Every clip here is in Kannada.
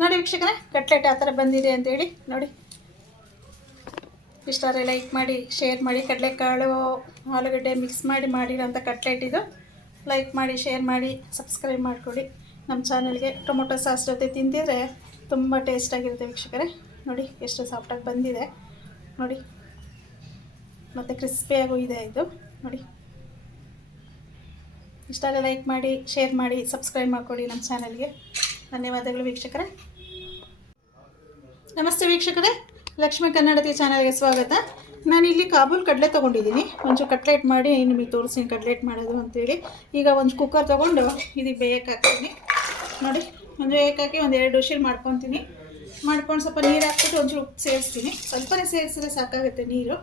ನೋಡಿ ವೀಕ್ಷಕರೇ ಕಟ್ಲೆಟ್ ಆ ಥರ ಬಂದಿದೆ ಅಂತೇಳಿ ನೋಡಿ. ಇಷ್ಟಾರೆ ಲೈಕ್ ಮಾಡಿ ಶೇರ್ ಮಾಡಿ, ಕಡಲೆಕಾಳು, ಆಲೂಗಡ್ಡೆ ಮಿಕ್ಸ್ ಮಾಡಿ ಮಾಡಿರೋಂಥ ಕಟ್ಲೆಟ್ ಇದು. ಲೈಕ್ ಮಾಡಿ ಶೇರ್ ಮಾಡಿ ಸಬ್ಸ್ಕ್ರೈಬ್ ಮಾಡಿಕೊಡಿ ನಮ್ಮ ಚಾನಲ್ಗೆ ಟೊಮೊಟೊ ಸಾಸ್ ಜೊತೆ ತಿಂತಿದ್ರೆ ತುಂಬ ಟೇಸ್ಟಾಗಿರುತ್ತೆ ವೀಕ್ಷಕರೇ. ನೋಡಿ, ಎಷ್ಟು ಸಾಫ್ಟಾಗಿ ಬಂದಿದೆ. ನೋಡಿ, ಮತ್ತು ಕ್ರಿಸ್ಪಿಯಾಗೂ ಇದೆ ಇದು. ನೋಡಿ. ಇಷ್ಟಾರೆ ಲೈಕ್ ಮಾಡಿ ಶೇರ್ ಮಾಡಿ ಸಬ್ಸ್ಕ್ರೈಬ್ ಮಾಡಿಕೊಡಿ ನಮ್ಮ ಚಾನಲ್ಗೆ ಧನ್ಯವಾದಗಳು ವೀಕ್ಷಕರೇ. ನಮಸ್ತೆ ವೀಕ್ಷಕರೇ. ಲಕ್ಷ್ಮೀ ಕನ್ನಡತಿ ಚಾನಲ್ಗೆ ಸ್ವಾಗತ. ನಾನು ಇಲ್ಲಿ ಕಾಬೂಲ್ ಕಡಲೆ ತೊಗೊಂಡಿದ್ದೀನಿ. ಒಂಚೂರು ಕಟ್ಲೆಟ್ ಮಾಡಿ ನಿಮಗೆ ತೋರಿಸ್ತೀನಿ ಕಟ್ಲೆಟ್ ಮಾಡೋದು ಅಂತೇಳಿ. ಈಗ ಒಂದು ಕುಕ್ಕರ್ ತೊಗೊಂಡು ಇದಕ್ಕೆ ಬೇಯಕ್ಕೆ ಹಾಕ್ತೀನಿ. ನೋಡಿ, ಒಂದು ಬೇಯಕ್ಕೆ ಹಾಕಿ ಒಂದು ಎರಡು ಡೋಶಿಲ್ ಮಾಡ್ಕೊತೀನಿ. ಮಾಡ್ಕೊಂಡು ಸ್ವಲ್ಪ ನೀರು ಹಾಕ್ಬಿಟ್ಟು ಒಂಚೂರು ಉಪ್ಪು ಸೇರಿಸ್ತೀನಿ. ಸ್ವಲ್ಪನೇ ಸೇರಿಸಿದ್ರೆ ಸಾಕಾಗುತ್ತೆ ನೀರು.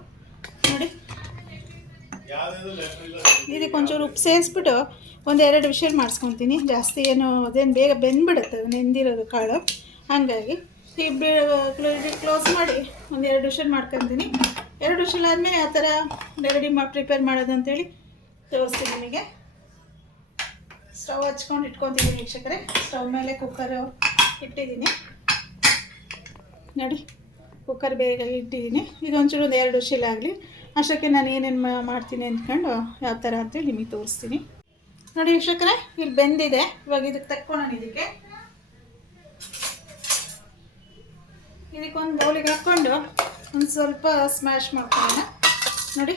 ನೋಡಿ ಇದಕ್ಕೆ ಒಂಚೂರು ಉಪ್ಪು ಸೇರಿಸ್ಬಿಟ್ಟು ಒಂದು ಎರಡು ವಿಷಲ್ ಮಾಡಿಸ್ಕೊತೀನಿ. ಜಾಸ್ತಿ ಏನು, ಅದೇನು ಬೇಗ ಬೆಂದ್ಬಿಡುತ್ತೆ ನೆಂದಿರೋದು ಕಾಳು. ಹಾಗಾಗಿ ಈ ಕ್ಲೋಸ್ ಮಾಡಿ ಒಂದು ಎರಡು ವಿಷಲ್ ಮಾಡ್ಕೊತೀನಿ. ಎರಡು ವಿಷಲ್ ಆದಮೇಲೆ ಆ ಥರ ರೆಡಿ ಮಾಡಿ ಪ್ರಿಪೇರ್ ಮಾಡೋದು ಅಂತೇಳಿ ತೋರಿಸ್ತೀನಿ ನಿಮಗೆ. ಸ್ಟವ್ ಹಚ್ಕೊಂಡು ಇಟ್ಕೊತೀನಿ ವೀಕ್ಷಕರೇ. ಸ್ಟವ್ ಮೇಲೆ ಕುಕ್ಕರು ಇಟ್ಟಿದ್ದೀನಿ. ನೋಡಿ, ಕುಕ್ಕರ್ ಬೇಗ ಇಟ್ಟಿದ್ದೀನಿ. ಇದೊಂಚೂರು ಒಂದು ಎರಡು ವಿಷಲ್ ಆಗಲಿ. ಅಷ್ಟಕ್ಕೆ ನಾನು ಏನೇನು ಮಾಡ್ತೀನಿ ಅಂದ್ಕೊಂಡು ಯಾವ ಥರ ಅಂತೇಳಿ ನಿಮಗೆ ತೋರಿಸ್ತೀನಿ. ನೋಡಿ ವೀಕ್ಷಕರೇ ಇಲ್ಲಿ ಬೆಂದಿದೆ. ಇವಾಗ ಇದಕ್ಕೆ ತಕ್ಕೊಳ್ಳೋಣ ಇದಕ್ಕೆ. ಇದಕ್ಕೊಂದು ಬೌಲಿಗೆ ಹಾಕ್ಕೊಂಡು ಒಂದು ಸ್ವಲ್ಪ ಸ್ಮ್ಯಾಶ್ ಮಾಡ್ಕೊಳ್ಳೋಣ. ನೋಡಿ,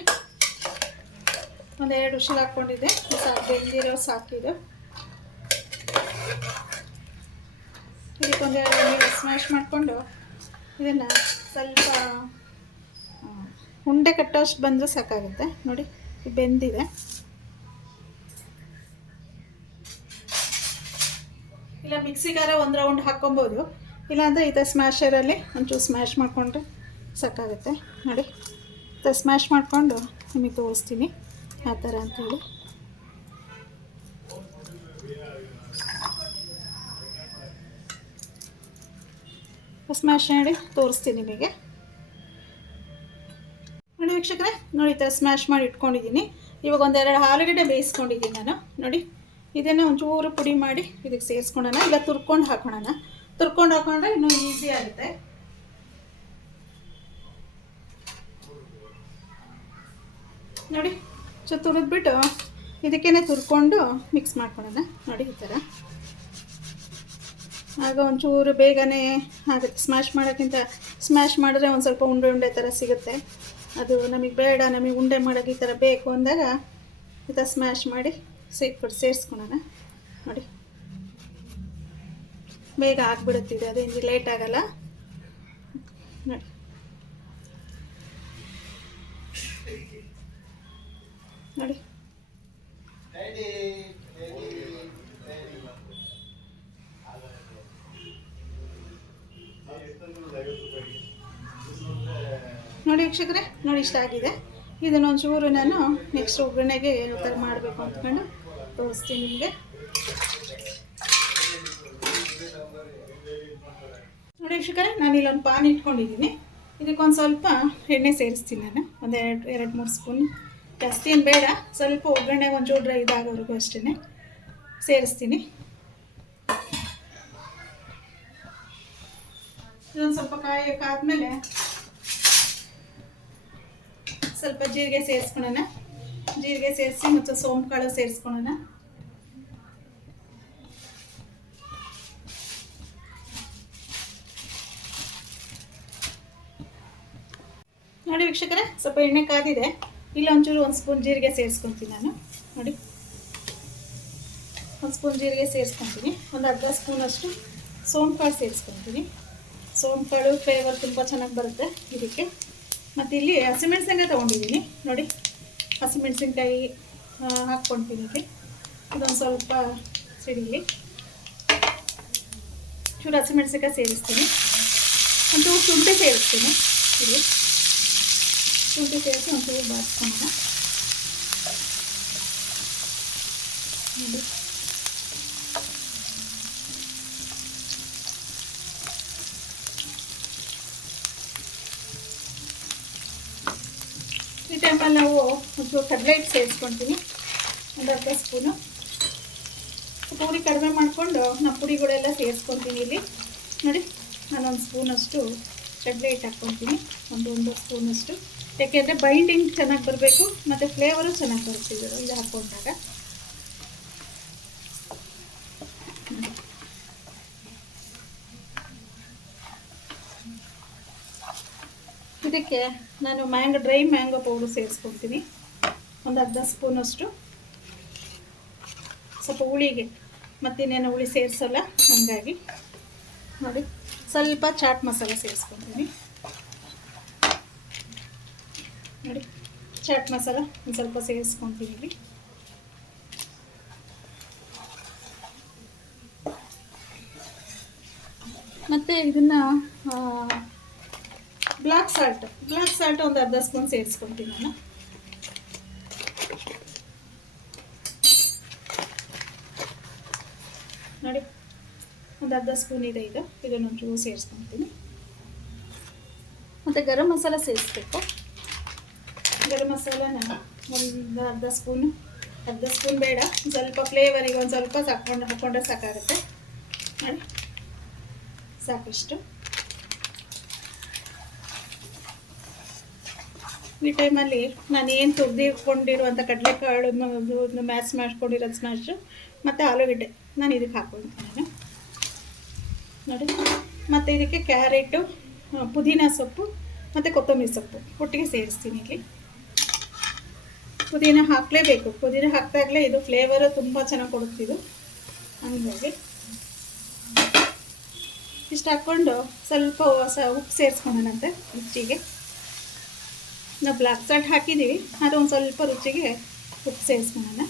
ಒಂದು ಎರಡು ವಿಷಲ್ ಹಾಕ್ಕೊಂಡಿದ್ದೆ. ಸಾಕು, ಬೆಂದಿರೋ ಸಾಕಿದು ಇದಕ್ಕೊಂದು ಎರಡು ಸ್ಮ್ಯಾಶ್ ಮಾಡಿಕೊಂಡು ಇದನ್ನು ಸ್ವಲ್ಪ ಉಂಡೆ ಕಟ್ಟೋಷ್ಟು ಬಂದರೆ ಸಾಕಾಗುತ್ತೆ. ನೋಡಿ ಬೆಂದಿದೆ. ಇಲ್ಲ, ಮಿಕ್ಸಿಗಾರ ಒಂದು ರೌಂಡ್ ಹಾಕ್ಕೊಬೋದು. ಇಲ್ಲಾಂದರೆ ಈ ಥರ ಸ್ಮ್ಯಾಶರಲ್ಲಿ ಒಂಚೂರು ಸ್ಮ್ಯಾಶ್ ಮಾಡಿಕೊಂಡ್ರೆ ಸಾಕಾಗುತ್ತೆ. ನೋಡಿ, ಈ ಥರ ಸ್ಮ್ಯಾಶ್ ಮಾಡಿಕೊಂಡು ನಿಮಗೆ ತೋರಿಸ್ತೀನಿ ಆ ಥರ ಅಂತೇಳಿ ಸ್ಮ್ಯಾಶ್ ಮಾಡಿ ತೋರಿಸ್ತೀನಿ ನಿಮಗೆ. ನೋಡಿ ವೀಕ್ಷಕರೇ, ನೋಡಿ ಈ ಥರ ಸ್ಮ್ಯಾಶ್ ಮಾಡಿ ಇಟ್ಕೊಂಡಿದ್ದೀನಿ. ಇವಾಗ ಒಂದೆರಡು ಆಲೂಗಡ್ಡೆ ಬೇಯಿಸ್ಕೊಂಡಿದ್ದೀನಿ ನಾನು. ನೋಡಿ, ಇದನ್ನು ಒಂಚೂರು ಪುಡಿ ಮಾಡಿ ಇದಕ್ಕೆ ಸೇರಿಸ್ಕೊಳ್ಳೋಣ ಇಲ್ಲ ತುರ್ಕೊಂಡು ಹಾಕೋಣ ತುರ್ಕೊಂಡು ಹಾಕೊಂಡ್ರೆ ಇನ್ನೂ ಈಸಿ ಆಗುತ್ತೆ. ನೋಡಿ ಸೊ ತುರಿದ್ಬಿಟ್ಟು ಇದಕ್ಕೇನೆ ತುರ್ಕೊಂಡು ಮಿಕ್ಸ್ ಮಾಡ್ಕೊಳ್ಳೋಣ ನೋಡಿ ಈ ಥರ ಆಗ ಒಂಚೂರು ಬೇಗನೆ ಆಗುತ್ತೆ ಸ್ಮ್ಯಾಶ್ ಮಾಡೋಕ್ಕಿಂತ ಸ್ಮ್ಯಾಶ್ ಮಾಡಿದ್ರೆ ಒಂದು ಸ್ವಲ್ಪ ಉಂಡೆ ಉಂಡೆ ಥರ ಸಿಗುತ್ತೆ. ಅದು ನಮಗೆ ಬೇಡ, ನಮಗೆ ಉಂಡೆ ಮಾಡೋಕ್ಕೆ ಈ ಥರ ಬೇಕು ಅಂದಾಗ ಈ ಥರ ಸ್ಮ್ಯಾಶ್ ಮಾಡಿ ಸೇರ್ಕೊಡಿ ಸೇರಿಸ್ಕೊಳೋಣ. ನೋಡಿ. ಬೇಗ ಆಗ್ಬಿಡುತ್ತಿದೆ ಅದೇನು ಲೇಟ್ ಆಗಲ್ಲ. ನೋಡಿ. ನೋಡಿ. ನೋಡಿ ವೀಕ್ಷಕರೇ, ನೋಡಿ ಇಷ್ಟ ಆಗಿದೆ. ಇದನ್ನು ಒಂಚೂರು ನಾನು ನೆಕ್ಸ್ಟ್ ಒಗ್ಗರಣೆಗೆ ಯಾವ ಥರ ಮಾಡಬೇಕು ಅಂದ್ಕೊಂಡು ತೋರಿಸ್ತೀನಿ ನಿಮಗೆ. ನೋಡಿ ವೀಕ್ಷಕರೇ, ನಾನು ಇಲ್ಲೊಂದು ಪಾನ್ ಇಟ್ಕೊಂಡಿದ್ದೀನಿ. ಇದಕ್ಕೊಂದು ಸ್ವಲ್ಪ ಎಣ್ಣೆ ಸೇರಿಸ್ತೀನಿ ನಾನು. ಒಂದು ಎರಡು ಎರಡು, ಮೂರು ಸ್ಪೂನ್. ಜಾಸ್ತಿ ಏನು ಬೇಡ, ಸ್ವಲ್ಪ ಒಗ್ಗರಣೆಗೆ ಒಂಚೂರು ಡ್ರೈ ಇದಾಗೋವರೆಗೂ ಅಷ್ಟೇ ಸೇರಿಸ್ತೀನಿ. ಇದೊಂದು ಸ್ವಲ್ಪ ಕಾಯಕ್ಕಾದ್ಮೇಲೆ ಸ್ವಲ್ಪ ಜೀರಿಗೆ ಸೇರಿಸ್ಕೊಳ್ಳೋಣ ಜೀರಿಗೆ ಸೇರಿಸಿ ಮತ್ತು ಸೋಂಪು ಕಾಳು ಸೇರಿಸ್ಕೊಳ್ಳೋಣ ನೋಡಿ ವೀಕ್ಷಕರೇ, ಸ್ವಲ್ಪ ಎಣ್ಣೆ ಕಾದಿದೆ. ಇಲ್ಲ ಒಂಚೂರು ಒಂದು ಸ್ಪೂನ್ ಜೀರಿಗೆ ಸೇರಿಸ್ಕೊತೀನಿ ನಾನು. ನೋಡಿ. ಒಂದು ಸ್ಪೂನ್ ಜೀರಿಗೆ ಸೇರಿಸ್ಕೊತೀನಿ ಒಂದು ಅರ್ಧ ಸ್ಪೂನಷ್ಟು ಸೋಂಪು ಕಾಳು ಸೇರಿಸ್ಕೊತೀನಿ ಸೋಂಪು ಕಾಳು ಫ್ಲೇವರ್ ತುಂಬ ಚೆನ್ನಾಗಿ ಬರುತ್ತೆ ಇದಕ್ಕೆ. ಮತ್ತು ಇಲ್ಲಿ ಹಸಿಮೆಣ್ಸಿನ್ಕಾಯಿ ತೊಗೊಂಡಿದ್ದೀನಿ. ನೋಡಿ ಹಸಿಮೆಣ್ಸಿನ್ಕಾಯಿ ಹಾಕ್ಕೊಳ್ತೀನಿ ಇದೊಂದು ಸ್ವಲ್ಪ ಸಿಡಿಲಿ ಚೂರು ಹಸಿಮೆಣ್ಸಿನ್ಕಾಯಿ ಸೇರಿಸ್ತೀನಿ. ಒಂಚೂರು ಶುಂಠಿ ಸೇರಿಸ್ತೀನಿ. ಇಲ್ಲಿ. ಶುಂಠಿ ಸೇರಿಸಿ ಒಂದು ಬಾರಿಸ್ಕೊಳ್ಳೋಣ ನೋಡಿ. ನಾವು ಒಂದು ಕಡಲೆ ಸೇರಿಸ್ಕೊತೀನಿ. ಒಂದು ಅರ್ಧ ಸ್ಪೂನು. ಪುಡಿ ಕಡಿಮೆ ಮಾಡಿಕೊಂಡು ನಾವು ಪುಡಿಗಳೆಲ್ಲ ಸೇರಿಸ್ಕೊತೀನಿ ಇಲ್ಲಿ. ನೋಡಿ, ನಾನೊಂದು ಸ್ಪೂನಷ್ಟು ಕಡಲೆ ಹಿಟ್ಟು ಹಾಕ್ಕೊತೀನಿ. ಒಂದು ಒಂದು ಸ್ಪೂನಷ್ಟು. ಯಾಕೆಂದರೆ ಬೈಂಡಿಂಗ್ ಚೆನ್ನಾಗಿ ಬರಬೇಕು, ಮತ್ತು ಫ್ಲೇವರು ಚೆನ್ನಾಗಿ ಬರುತ್ತೆ ಇದು ಹಾಕ್ಕೊಂಡಾಗ ಇದಕ್ಕೆ ನಾನು ಮ್ಯಾಂಗೋ, ಡ್ರೈ ಮ್ಯಾಂಗೋ ಪೌಡರ್ ಸೇರಿಸ್ಕೊಳ್ತೀನಿ ಒಂದು ಅರ್ಧ ಸ್ಪೂನಷ್ಟು ಸ್ವಲ್ಪ ಹುಳಿಗೆ ಮತ್ತಿನ್ನೇನು ಹುಳಿ ಸೇರಿಸಲ್ಲ, ಹಾಗಾಗಿ. ನೋಡಿ, ಸ್ವಲ್ಪ ಚಾಟ್ ಮಸಾಲ ಸೇರಿಸ್ಕೊತೀನಿ ನೋಡಿ, ಚಾಟ್ ಮಸಾಲ ಒಂದು ಸ್ವಲ್ಪ ಸೇರಿಸ್ಕೊತೀನಿ ಮತ್ತು ಇದನ್ನು ಬ್ಲ್ಯಾಕ್ ಸಾಲ್ಟ್ ಬ್ಲ್ಯಾಕ್ ಸಾಲ್ಟ್ ಒಂದು ಅರ್ಧ ಸ್ಪೂನ್ ಸೇರಿಸ್ಕೊಳ್ತೀನಿ ನಾನು. ನೋಡಿ, ಒಂದು ಅರ್ಧ ಸ್ಪೂನ್ ಇದೆ ಈಗ ಇದನ್ನು ಒಂಚೂರು ಸೇರಿಸ್ಕೊತೀನಿ ಮತ್ತು ಗರಂ ಮಸಾಲ ಸೇರಿಸ್ಬೇಕು. ಗರಂ ನಾನು ಒಂದು ಅರ್ಧ ಸ್ಪೂನು. ಅರ್ಧ ಸ್ಪೂನ್ ಬೇಡ. ಸ್ವಲ್ಪ ಫ್ಲೇವರಿಗೆ ಒಂದು ಸ್ವಲ್ಪ ಹಾಕ್ಕೊಂಡು ಹಾಕ್ಕೊಂಡ್ರೆ ಸಾಕಾಗುತ್ತೆ. ನೋಡಿ, ಸಾಕಷ್ಟು. ಈ ಟೈಮಲ್ಲಿ ನಾನು ಏನು ತುರಿದಿಟ್ಕೊಂಡಿರುವಂಥ ಕಡಲೆಕಾಳು ಮ್ಯಾಚ್ ಮಾಡ್ಕೊಂಡಿರೋದು ಸ್ಮ್ಯಾಶು ಮತ್ತು ಆಲೂಗಡ್ಡೆ. ನಾನು ಇದಕ್ಕೆ ಹಾಕ್ಕೊಳ್ತೀನಿ ನೋಡಿ. ಮತ್ತು ಇದಕ್ಕೆ ಕ್ಯಾರೆಟು ಪುದೀನ ಸೊಪ್ಪು ಮತ್ತು ಕೊತ್ತಂಬರಿ ಸೊಪ್ಪು ಒಟ್ಟಿಗೆ ಸೇರಿಸ್ತೀನಿ ಇಲ್ಲಿ. ಪುದೀನ ಹಾಕಲೇಬೇಕು. ಪುದೀನ ಹಾಕಿದಾಗಲೇ ಇದು ಫ್ಲೇವರು ತುಂಬ ಚೆನ್ನಾಗಿ ಕೊಡುತ್ತಿದ್ದು ಹಂಗಾಗಿ ಇಷ್ಟು ಹಾಕ್ಕೊಂಡು ಸ್ವಲ್ಪ ಹೊಸ ಉಪ್ಪು ಸೇರಿಸ್ಕೊಂಡನಂತೆ ರುಚಿಗೆ ನಾವು ಬ್ಲ್ಯಾಕ್ ಸಾಲ್ಟ್ ಹಾಕಿದ್ದೀವಿ ಅದು ಒಂದು ಸ್ವಲ್ಪ ರುಚಿಗೆ ಉಪ್ಪು ಸೇರಿಸ್ಕೊಳ್ಳೋಣ.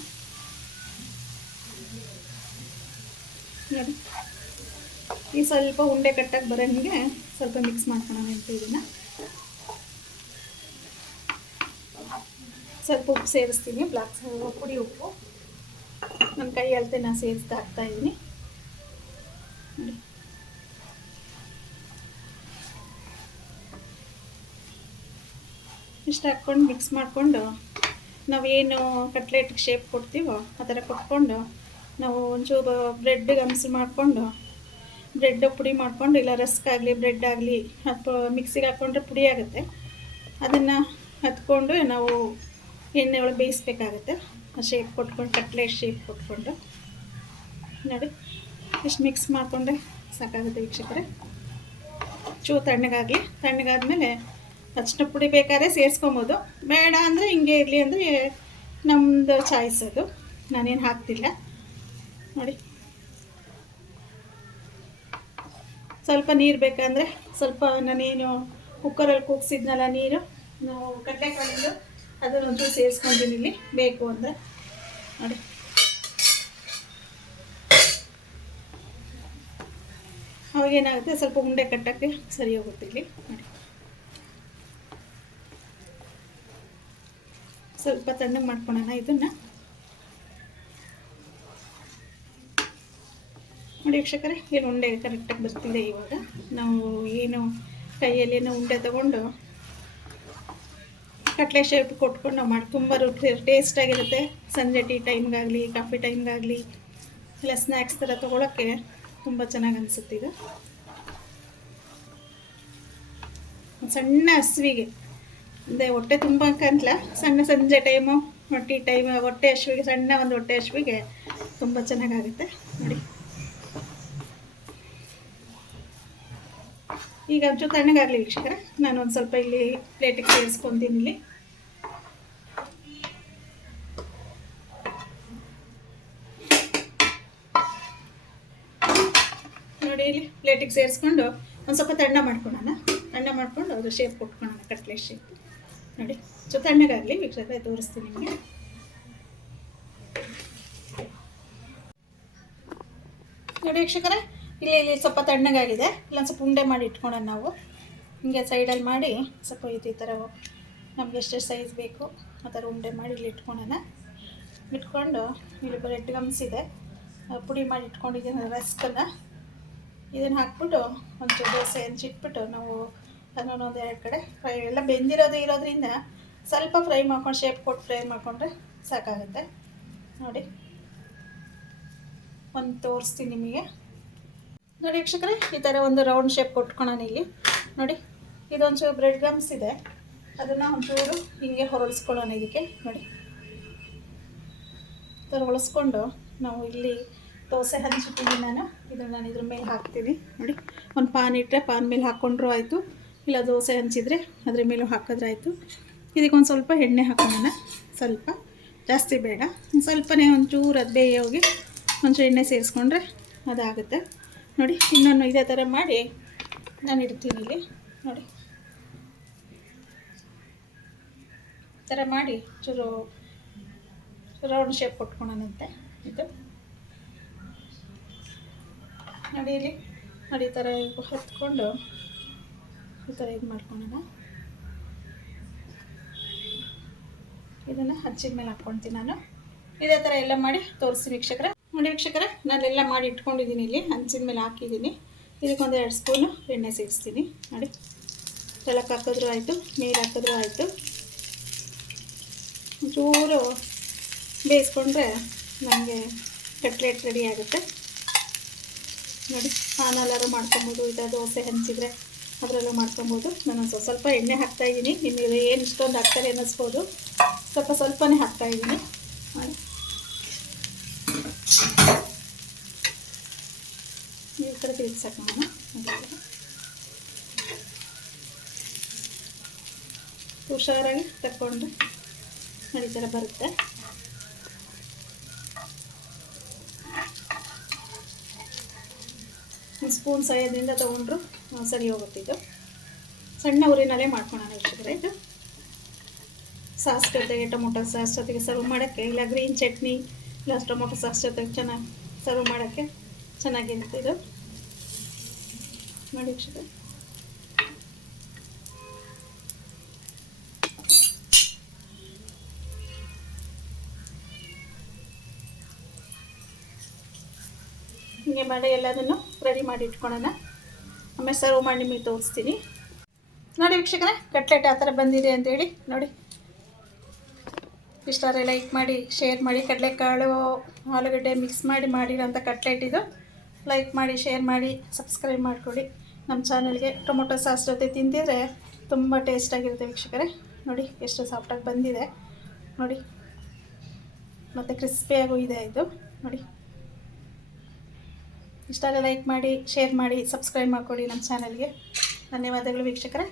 ನೋಡಿ. ಈ ಸ್ವಲ್ಪ ಉಂಡೆ ಕಟ್ಟಕ್ಕೆ ಬರೋಂಗೆ ಸ್ವಲ್ಪ ಮಿಕ್ಸ್ ಮಾಡ್ಕೊಳ್ಳೋಣ ಅಂತ ಇದನ್ನು. ಸ್ವಲ್ಪ ಉಪ್ಪು ಸೇರಿಸ್ತೀನಿ. ಬ್ಲ್ಯಾಕ್ ಪುಡಿ ಉಪ್ಪು. ನನ್ನ ಕೈ ಅಳತೆ ನಾನು ಸೇರಿಸ್ತಾ ಹಾಕ್ತಾಯಿದ್ದೀನಿ ನೋಡಿ. ಇಷ್ಟು ಹಾಕ್ಕೊಂಡು ಮಿಕ್ಸ್ ಮಾಡಿಕೊಂಡು ನಾವೇನು ಕಟ್ಲೆಟ್ಗೆ ಶೇಪ್ ಕೊಡ್ತೀವೋ ಆ ಥರ ಕೊಟ್ಕೊಂಡು ನಾವು ಒಂಚೂರು ಬ್ರೆಡ್ ಅಂಸು ಮಾಡಿಕೊಂಡು ಬ್ರೆಡ್ ಪುಡಿ ಮಾಡಿಕೊಂಡು ಇಲ್ಲ ರಸ್ಕ್ ಆಗಲಿ ಬ್ರೆಡ್ ಆಗಲಿ ಅಥವಾ ಮಿಕ್ಸಿಗೆ ಹಾಕ್ಕೊಂಡ್ರೆ ಪುಡಿ ಆಗುತ್ತೆ. ಅದನ್ನು ಹತ್ಕೊಂಡು ನಾವು ಎಣ್ಣೆ ಒಳಗೆ ಬೇಯಿಸ್ಬೇಕಾಗತ್ತೆ. ಶೇಪ್ ಕೊಟ್ಕೊಂಡು ಕಟ್ಲೆಟ್ ಶೇಪ್ ಕೊಟ್ಕೊಂಡು. ನೋಡಿ, ಇಷ್ಟು ಮಿಕ್ಸ್ ಮಾಡಿಕೊಂಡೆ ಸಾಕಾಗುತ್ತೆ ವೀಕ್ಷಕರೇ. ಚೂ ತಣ್ಣಗಾಗಲಿ. ತಣ್ಣಗಾದ್ಮೇಲೆ ಅರಿಶಿನ ಪುಡಿ ಬೇಕಾದ್ರೆ ಸೇರಿಸ್ಕೊಬೋದು. ಬೇಡ ಅಂದರೆ ಹಿಂಗೆ ಇರಲಿ ಅಂದರೆ ನಮ್ಮದು ಚಾಯ್ಸ್ ಅದು. ನಾನೇನು ಹಾಕ್ತಿಲ್ಲ. ನೋಡಿ. ಸ್ವಲ್ಪ ನೀರು ಬೇಕಂದರೆ ಸ್ವಲ್ಪ ನಾನೇನು ಕುಕ್ಕರಲ್ಲಿ ಕೂಗ್ಸಿದ್ನಲ್ಲ ನೀರು, ನಾವು ಕಡಲೆಕಾಳಿಂದು ಅದನ್ನು ಒಂಚೂರು ಸೇರಿಸ್ಕೊಂತೀನಿ ಇಲ್ಲಿ. ಬೇಕು ಅಂದರೆ. ನೋಡಿ. ಅವಾಗೇನಾಗುತ್ತೆ ಸ್ವಲ್ಪ ಉಂಡೆ ಕಟ್ಟೋಕ್ಕೆ ಸರಿ ಹೋಗುತ್ತೆ ಇಲ್ಲಿ. ನೋಡಿ. ಸ್ವಲ್ಪ ತಣ್ಣಗೆ ಮಾಡ್ಕೊಳೋಣ ಇದನ್ನು. ನೋಡಿ ವೀಕ್ಷಕರೇ ಏನು ಉಂಡೆ ಕರೆಕ್ಟಾಗಿ ಬರ್ತಿದೆ ಇವಾಗ. ನಾವು ಏನು ಕೈಯಲ್ಲೇನೋ ಉಂಡೆ ತಗೊಂಡು ಕಟ್ಲೆ ಶೇಪ್ ಕೊಟ್ಕೊಂಡು ನಾವು ಮಾಡಿ, ತುಂಬ ಟೇಸ್ಟಾಗಿರುತ್ತೆ ಸಂಜೆ ಟೀ ಟೈಮ್ಗಾಗಲಿ ಕಾಫಿ ಟೈಮ್ಗಾಗಲಿ ಇಲ್ಲ ಸ್ನ್ಯಾಕ್ಸ್ ಥರ ತೊಗೊಳಕ್ಕೆ ತುಂಬ ಚೆನ್ನಾಗಿ ಅನಿಸುತ್ತೆ ಇದು. ಸಣ್ಣ ಹಸುವಿಗೆ. ಅಂದರೆ ಹೊಟ್ಟೆ ತುಂಬ ಅಂತಲ್ಲ ಸಣ್ಣ ಸಂಜೆ ಟೈಮು ಹೊಟ್ಟೆ ಟೈಮ್ ಹೊಟ್ಟೆ ಹಶುವಿಗೆ ಸಣ್ಣ ಒಂದು ಹೊಟ್ಟೆ ಹಶುವಿಗೆ ತುಂಬ ಚೆನ್ನಾಗಾಗುತ್ತೆ. ನೋಡಿ. ಈಗ ಒಂಚೂರು ತಣ್ಣಗಾಗಲಿ ವೀಕ್ಷಕರ. ನಾನು ಒಂದು ಸ್ವಲ್ಪ ಇಲ್ಲಿ ಪ್ಲೇಟಿಗೆ ಸೇರಿಸ್ಕೊಂತೀನಿ ಇಲ್ಲಿ ನೋಡಿ ಇಲ್ಲಿ ಪ್ಲೇಟಿಗೆ ಸೇರಿಸ್ಕೊಂಡು ಒಂದು ಸ್ವಲ್ಪ ತಣ್ಣ ಮಾಡ್ಕೊಳ್ಳೋಣ ತಣ್ಣ ಮಾಡಿಕೊಂಡು ಅದು ಶೇಪ್ ಕೊಟ್ಕೊಳ್ಳೋಣ ಕಟ್ಲೆ ಶೇಪ್ ನೋಡಿ. ಸೊ, ತಣ್ಣಗಾಗಲಿ, ವೀಕ್ಷಕರೇ, ತೋರಿಸ್ತೀನಿ ನಿಮಗೆ. ನೋಡಿ, ವೀಕ್ಷಕರೇ, ಇಲ್ಲಿ ಇಲ್ಲಿ ಸ್ವಲ್ಪ ತಣ್ಣಗಾಗಿದೆ. ಇಲ್ಲೊಂದು ಸ್ವಲ್ಪ ಉಂಡೆ ಮಾಡಿ ಇಟ್ಕೊಳ್ಳೋಣ ನಾವು. ಹಿಂಗೆ ಸೈಡಲ್ಲಿ ಮಾಡಿ, ಸ್ವಲ್ಪ ಇದು ಈ ಥರ ನಮ್ಗೆ ಎಷ್ಟೆಷ್ಟು ಸೈಜ್ ಬೇಕು, ಆ ಥರ ಉಂಡೆ ಮಾಡಿ ಇಲ್ಲಿ ಇಟ್ಕೊಳ್ಳೋಣ. ಇಟ್ಕೊಂಡು, ಇಲ್ಲಿ ಬ್ರೆಡ್ ಗಮ್ಸ್ ಇದೆ. ಪುಡಿ ಮಾಡಿ ಇಟ್ಕೊಂಡಿದ್ದೀನಿ ರಸ್ಕನ್ನು ಇದನ್ನು ಹಾಕ್ಬಿಟ್ಟು, ಒಂಚೂರು ದೋಸೆ ಹಂಚಿಟ್ಬಿಟ್ಟು ನಾವು ಅದನ್ನು ಒಂದು ಎರಡು ಕಡೆ. ಫ್ರೈ ಎಲ್ಲ ಬೆಂದಿರೋದು ಇರೋದ್ರಿಂದ ಸ್ವಲ್ಪ ಫ್ರೈ ಮಾಡ್ಕೊಂಡು ಶೇಪ್ ಕೊಟ್ಟು ಫ್ರೈ ಮಾಡಿಕೊಂಡ್ರೆ ಸಾಕಾಗುತ್ತೆ. ನೋಡಿ. ಒಂದು ತೋರಿಸ್ತೀನಿ ನಿಮಗೆ. ನೋಡಿ ವೀಕ್ಷಕರೇ, ಈ ಥರ ಒಂದು ರೌಂಡ್ ಶೇಪ್ ಕೊಟ್ಕೊಳ್ಳೋಣ ಇಲ್ಲಿ ನೋಡಿ, ಇದೊಂಚೂರು ಬ್ರೆಡ್ ಗಮ್ಸ್ ಇದೆ. ಅದನ್ನು ಒಂಚೂರು ಹಿಂಗೆ ಹೊರಳಿಸ್ಕೊಳ್ಳೋಣ ಇದಕ್ಕೆ. ನೋಡಿ. ಥರ ಹೊಳಿಸ್ಕೊಂಡು ನಾವು ಇಲ್ಲಿ ದೋಸೆ ಹಂಚಿಟ್ಟಿದ್ದೀನಿ ನಾನು. ಇದನ್ನು ನಾನು ಇದ್ರ ಮೇಲೆ ಹಾಕ್ತೀನಿ. ನೋಡಿ, ಒಂದು ಪಾನ್ ಇಟ್ಟರೆ ಪಾನ್ ಮೇಲೆ ಹಾಕ್ಕೊಂಡ್ರೂ ಆಯಿತು. ಇಲ್ಲ ದೋಸೆ ಹಂಚಿದರೆ ಅದ್ರ ಮೇಲೂ ಹಾಕಿದ್ರಾಯಿತು. ಇದಕ್ಕೊಂದು ಸ್ವಲ್ಪ ಎಣ್ಣೆ ಹಾಕೋಣ ಸ್ವಲ್ಪ. ಜಾಸ್ತಿ ಬೇಡ. ಒಂದು ಸ್ವಲ್ಪನೇ ಒಂಚೂರು ಅದು ಬೇಯ ಹೋಗಿ ಒಂಚೂರು ಎಣ್ಣೆ ಸೇರಿಸ್ಕೊಂಡ್ರೆ ಅದಾಗುತ್ತೆ. ನೋಡಿ, ಇನ್ನೊಂದು ಇದೇ ಥರ ಮಾಡಿ ನಾನು ಇಡ್ತೀನಿ ಇಲ್ಲಿ. ನೋಡಿ. ಈ ಥರ ಮಾಡಿ ಚೂರು ರೌಂಡ್ ಶೇಪ್ ಕೊಟ್ಕೊಳ್ಳೋಣಂತೆ ಇದು. ನೋಡಿ ಇಲ್ಲಿ. ನೋಡಿ ಈ ಥರ ಹೊತ್ಕೊಂಡು ಈ ಥರ ಇದು ಮಾಡ್ಕೊಳ್ಳೋಣ ಇದನ್ನು ಹಚ್ಚಿದ ಮೇಲೆ ಹಾಕ್ಕೊಳ್ತೀನಿ ನಾನು. ಇದೇ ಥರ ಎಲ್ಲ ಮಾಡಿ ತೋರಿಸಿ ವೀಕ್ಷಕರ. ನೋಡಿ ನಾನು ನಾನೆಲ್ಲ ಮಾಡಿ ಇಟ್ಕೊಂಡಿದ್ದೀನಿ ಇಲ್ಲಿ. ಹಂಚಿದ ಮೇಲೆ ಹಾಕಿದ್ದೀನಿ. ಇದಕ್ಕೊಂದು ಎರಡು ಸ್ಪೂನು ಎಣ್ಣೆ ಸೇರಿಸ್ತೀನಿ. ನೋಡಿ. ಕೆಳಕ್ಕೆ ಹಾಕಿದ್ರೂ ಆಯಿತು, ನೀರು ಹಾಕಿದ್ರೂ ಆಯಿತು. ಚೂರು ಬೇಯಿಸ್ಕೊಂಡ್ರೆ ನಮಗೆ ಕಟ್ಲೆಟ್ ರೆಡಿ ಆಗುತ್ತೆ. ನೋಡಿ ಪಾನಲ್ಲಾರು ಮಾಡ್ಕೊಬೋದು. ಇದು ದೋಸೆ ಹಂಚಿದ್ರೆ. ಅದರಲ್ಲೂ ಮಾಡ್ಕೊಬೋದು. ನಾನು ಸ್ವಲ್ಪ ಸ್ವಲ್ಪ ಎಣ್ಣೆ ಹಾಕ್ತಾಯಿದ್ದೀನಿ ನಿಮಗೆ ಏನು ಇಷ್ಟೊಂದು ಹಾಕ್ತಾರೆ ಅನ್ನಿಸ್ಬೋದು. ಸ್ವಲ್ಪ ಸ್ವಲ್ಪನೇ ಹಾಕ್ತಾ ಇದ್ದೀನಿ. ಈ ಕಡೆ ತಿರುಗಿಸಕ್ಕೆ ನಾನು. ಹುಷಾರಾಗಿ ತಗೊಂಡು ಈ ಥರ ಬರುತ್ತೆ. ಒಂದು ಸ್ಪೂನ್ ಸಹಾಯದಿಂದ ತೊಗೊಂಡ್ರು ಸರಿ ಇದು. ಸಣ್ಣ ಊರಿನಲ್ಲೇ ಮಾಡ್ಕೊಳ್ಳೋಣ ವೀಕ್ಷಕರೇ ಇದು ಸಾಸ್ ಜೊತೆಗೆ ಟೊಮೊಟೊ ಸಾಸ್ ಜೊತೆಗೆ ಸರ್ವ್ ಮಾಡೋಕ್ಕೆ, ಇಲ್ಲ ಗ್ರೀನ್ ಚಟ್ನಿ, ಇಲ್ಲ ಟೊಮೊಟೊ ಸಾಸ್ ಜೊತೆಗೆ ಚೆನ್ನಾಗಿ ಸರ್ವ್ ಮಾಡೋಕ್ಕೆ ಚೆನ್ನಾಗಿರುತ್ತೆ ಇದು. ನೋಡಿ ವೀಕ್ಷಕರೇ ಹಿಂಗೆ ಮಾಡಿ ಎಲ್ಲದನ್ನು ರೆಡಿ ಮಾಡಿ ಇಟ್ಕೊಳ್ಳೋಣ. ಆಮೇಲೆ ಸರ್ವ್ ಮಾಡಿ ನಿಮಗೆ ತೋರಿಸ್ತೀನಿ. ನೋಡಿ ವೀಕ್ಷಕರೇ, ಕಟ್ಲೆಟ್ ಆ ಥರ ಬಂದಿದೆ ಅಂತೇಳಿ ನೋಡಿ. ಇಷ್ಟಾರೆ ಲೈಕ್ ಮಾಡಿ ಶೇರ್ ಮಾಡಿ, ಕಡಲೆಕಾಳು, ಆಲೂಗಡ್ಡೆ ಮಿಕ್ಸ್ ಮಾಡಿ ಮಾಡಿರೋಂಥ ಕಟ್ಲೆಟ್ ಇದು. ಲೈಕ್ ಮಾಡಿ ಶೇರ್ ಮಾಡಿ ಸಬ್ಸ್ಕ್ರೈಬ್ ಮಾಡಿಕೊಡಿ ನಮ್ಮ ಚಾನಲ್ಗೆ ಟೊಮೊಟೊ ಸಾಸ್ ಜೊತೆ ತಿಂದಿದ್ರೆ ತುಂಬ ಟೇಸ್ಟಾಗಿರುತ್ತೆ ವೀಕ್ಷಕರೇ. ನೋಡಿ, ಎಷ್ಟು ಸಾಫ್ಟಾಗಿ ಬಂದಿದೆ. ನೋಡಿ. ಮತ್ತು ಕ್ರಿಸ್ಪಿಯಾಗೂ ಇದೆ ಇದು. ನೋಡಿ. ಇಷ್ಟಾರೆ ಲೈಕ್ ಮಾಡಿ ಶೇರ್ ಮಾಡಿ ಸಬ್ಸ್ಕ್ರೈಬ್ ಮಾಡಿಕೊಡಿ ನಮ್ಮ ಚಾನಲ್ಗೆ ಧನ್ಯವಾದಗಳು ವೀಕ್ಷಕರೇ.